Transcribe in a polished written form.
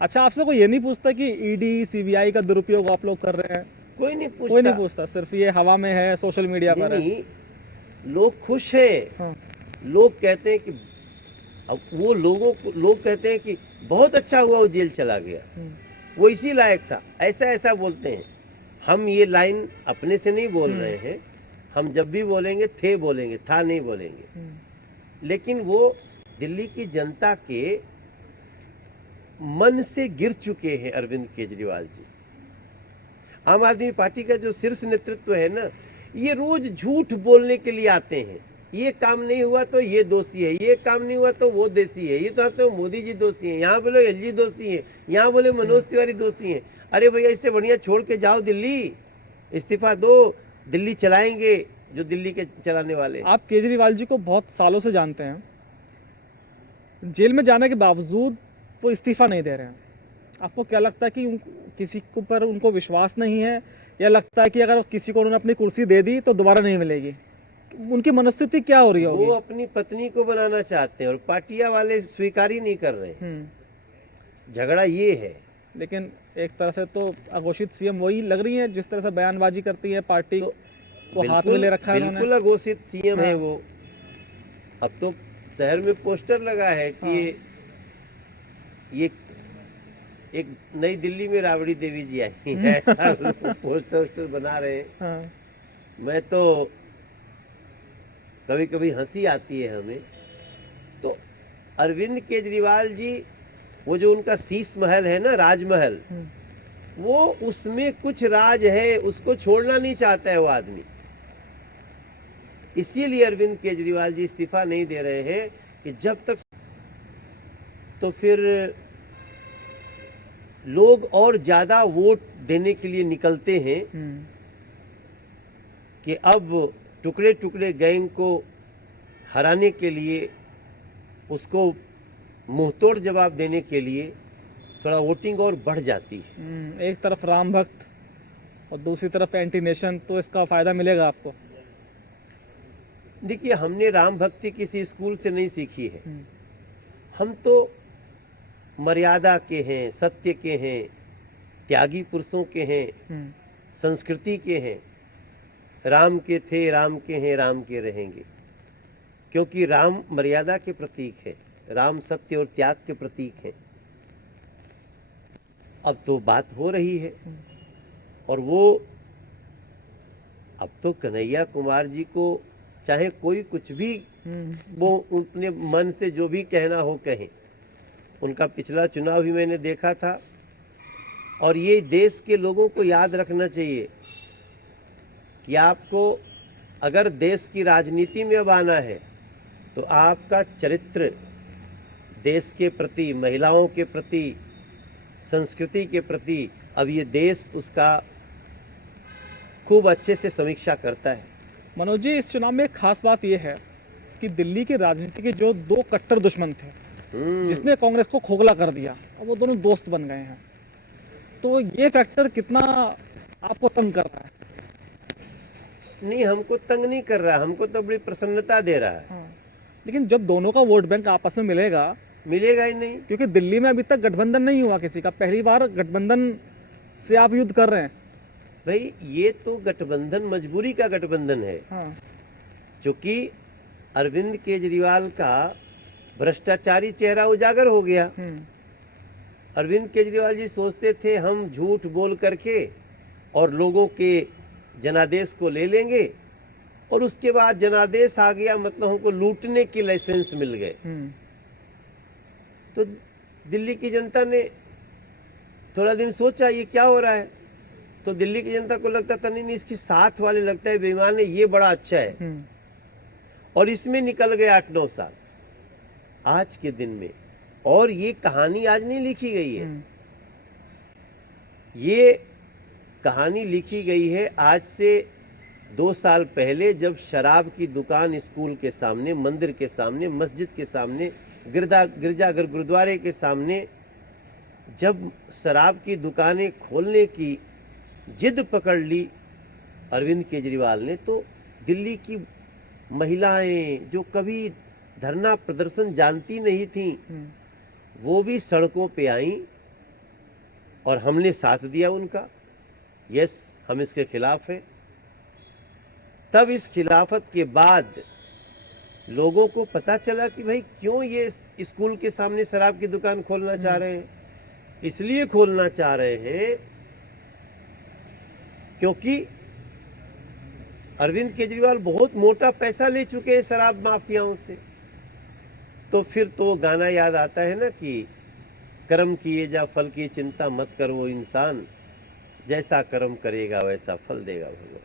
अच्छा, आपसे कोई ये नहीं पूछता कि ईडी सीबीआई का दुरुपयोग आप लोग कर रहे हैं? कोई नहीं कोई नहीं पूछता। पूछता, सिर्फ ये हवा में है, सोशल मीडिया नहीं पर है। नहीं, लोग खुश हैं। हाँ। लोग कहते हैं कि अब वो लोग कहते हैं कि बहुत अच्छा हुआ वो जेल चला गया, वो इसी लायक था, ऐसा ऐसा बोलते हैं। हम ये लाइन अपने से नहीं बोल रहे हैं, हम जब भी बोलेंगे थे बोलेंगे, था नहीं बोलेंगे। लेकिन वो दिल्ली की जनता के मन से गिर चुके हैं अरविंद केजरीवाल जी। आम आदमी पार्टी का जो शीर्ष नेतृत्व है ना, ये रोज झूठ बोलने के लिए आते हैं। ये काम नहीं हुआ तो ये दोषी है, ये काम नहीं हुआ तो वो दोषी है, ये तो मोदी जी दोषी हैं, यहाँ बोले एलजी दोषी है, यहाँ बोले मनोज तिवारी दोषी हैं। अरे भैया, इससे बढ़िया छोड़ के जाओ दिल्ली, इस्तीफा दो, दिल्ली चलाएंगे जो दिल्ली के चलाने वाले। आप केजरीवाल जी को बहुत सालों से जानते हैं, जेल में जाने के बावजूद वो इस्तीफा नहीं दे रहे हैं। आपको क्या लगता है कि किसी को पर उनको विश्वास नहीं है, या लगता है कि अगर किसी को उन्होंने अपनी कुर्सी दे दी तो दोबारा नहीं मिलेगी? उनकी मनस्थिति क्या हो रही होगी? वो अपनी पत्नी को बनाना चाहते हैं और पार्टियां वाले स्वीकार ही नहीं कर रहे हैं। झगड़ा ये है। लेकिन एक तरह से तो अघोषित सीएम वही लग रही है, जिस तरह से बयानबाजी करती है पार्टी को हाथ में ले रखा है उन्होंने। बिल्कुल अघोषित सीएम है वो। अब तो शहर में पोस्टर लगा है कि ये एक नई दिल्ली में राबड़ी देवी जी आई है, ऐसा पोस्टर बना रहे हैं। मैं तो कभी कभी हंसी आती है हमें। तो अरविंद केजरीवाल जी, वो जो उनका शीश महल है ना, राजमहल, वो उसमें कुछ राज है, उसको छोड़ना नहीं चाहता है वो आदमी। इसीलिए अरविंद केजरीवाल जी इस्तीफा नहीं दे रहे हैं कि जब तक, तो फिर लोग और ज्यादा वोट देने के लिए निकलते हैं कि अब टुकड़े टुकड़े गैंग को हराने के लिए, उसको मुंहतोड़ जवाब देने के लिए थोड़ा वोटिंग और बढ़ जाती है। एक तरफ राम भक्त और दूसरी तरफ एंटी नेशन, तो इसका फायदा मिलेगा आपको? देखिए, हमने राम भक्ति किसी स्कूल से नहीं सीखी है। हम तो मर्यादा के हैं, सत्य के हैं, त्यागी पुरुषों के हैं, संस्कृति के हैं। राम के थे, राम के हैं, राम के रहेंगे, क्योंकि राम मर्यादा के प्रतीक है, राम सत्य और त्याग के प्रतीक है। अब तो बात हो रही है, और वो अब तो कन्हैया कुमार जी को चाहे कोई कुछ भी, वो अपने मन से जो भी कहना हो कहें। उनका पिछला चुनाव भी मैंने देखा था, और ये देश के लोगों को याद रखना चाहिए कि आपको अगर देश की राजनीति में अब आना है तो आपका चरित्र देश के प्रति, महिलाओं के प्रति, संस्कृति के प्रति, अब ये देश उसका खूब अच्छे से समीक्षा करता है। मनोज जी, इस चुनाव में एक खास बात यह है कि दिल्ली की राजनीति के जो दो कट्टर दुश्मन थे, जिसने कांग्रेस को खोखला कर दिया, अब वो दोनों दोस्त बन गए हैं। तो ये फैक्टर कितना आपको तंग कर रहा है? नहीं, हमको तंग नहीं कर रहा, हमको तो बड़ी प्रसन्नता दे रहा है। लेकिन जब दोनों का वोट बैंक आपस में मिलेगा ही नहीं, क्योंकि दिल्ली में अभी तक गठबंधन नहीं हुआ किसी का, पहली बार गठबंधन से आप युद्ध कर रहे हैं। भाई, ये तो गठबंधन मजबूरी का गठबंधन है। क्योंकि अरविंद केजरीवाल का भ्रष्टाचारी चेहरा उजागर हो गया। अरविंद केजरीवाल जी सोचते थे हम झूठ बोल करके और लोगों के जनादेश को ले लेंगे, और उसके बाद जनादेश आ गया, मतलब हमको लूटने की लाइसेंस मिल गए। तो दिल्ली की जनता ने थोड़ा दिन सोचा ये क्या हो रहा है, तो दिल्ली की जनता को लगता था नहीं, इसके साथ वाले लगता है बेईमान है, ये बड़ा अच्छा है, और इसमें निकल गए 8-9 साल आज के दिन में। और ये कहानी आज नहीं लिखी गई है, ये कहानी लिखी गई है आज से 2 साल पहले, जब शराब की दुकान स्कूल के सामने, मंदिर के सामने, मस्जिद के सामने, गिरजाघर गुरुद्वारे के सामने जब शराब की दुकानें खोलने की जिद पकड़ ली अरविंद केजरीवाल ने, तो दिल्ली की महिलाएं जो कभी धरना प्रदर्शन जानती नहीं थी, वो भी सड़कों पे आईं और हमने साथ दिया उनका, यस हम इसके खिलाफ हैं। तब इस खिलाफत के बाद लोगों को पता चला कि भाई क्यों ये स्कूल के सामने शराब की दुकान खोलना चाह रहे हैं। इसलिए खोलना चाह रहे हैं क्योंकि अरविंद केजरीवाल बहुत मोटा पैसा ले चुके हैं शराब माफियाओं से। तो फिर तो गाना याद आता है ना कि कर्म किए जा फल की चिंता मत कर, वो इंसान जैसा कर्म करेगा वैसा फल देगा भगवान।